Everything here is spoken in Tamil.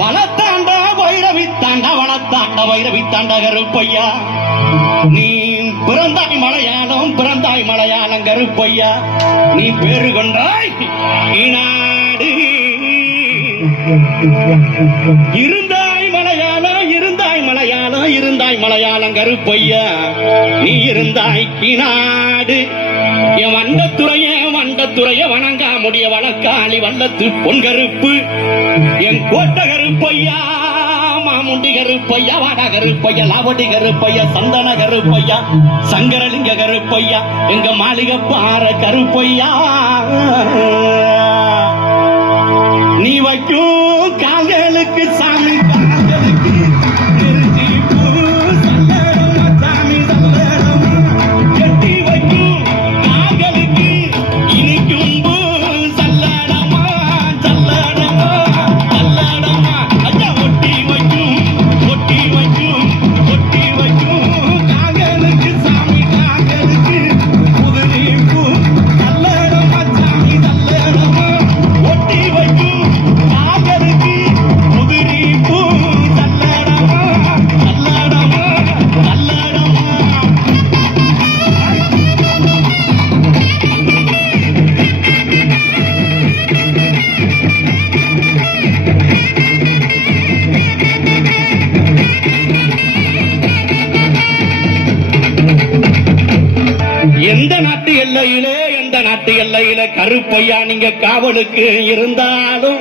வனத்தாண்ட வைரவித்தாண்ட வனத்தாண்ட வைரவித்தாண்ட கருப்பையா, நீ பிறந்தாய் மலையாளம் பிறந்தாய் மலையாளம் கருப்பையா, நீ பேரு கொண்டாய் நாடு இருந்தாய் மலையாளம் இருந்தாய் மலையாளம் இருந்தாய் மலையாளம் கருப்பையா, நீ இருந்தாய் கிநாடு. என் வண்டத்துறைய வணங்கா முடிய வழக்காளி வல்லத்து பொன் கருப்பு, என் கோட்ட கருப்பையா, மாமுண்டி கருப்பையா, வாட கருப்பையா, லாவடி கருப்பையா, சந்தன கருப்பையா, சங்கரலிங்க கருப்பையா, எங்க மாளிகை பாற கருப்பையா, நீ வைக்கும் கால்களுக்கு சாமி கால்களுக்கு நிறுத்தி பூ சல்லடமா சாமி சல்லடமா, கட்டி வைக்கும் கால்களுக்கு இனிக்கும் பூ சல்லடமா சல்லடமா சல்லடமா, ஐயா ஒட்டி வைக்கும் கால்களுக்கு சாமி கால்களுக்கு புதுரி பூ சல்லடமா சாமி சல்லடமா, ஒட்டி வைக்கும் எந்த நாட்டு எல்லையில கருப்பையா நீங்க காவலுக்கு இருந்தாலும்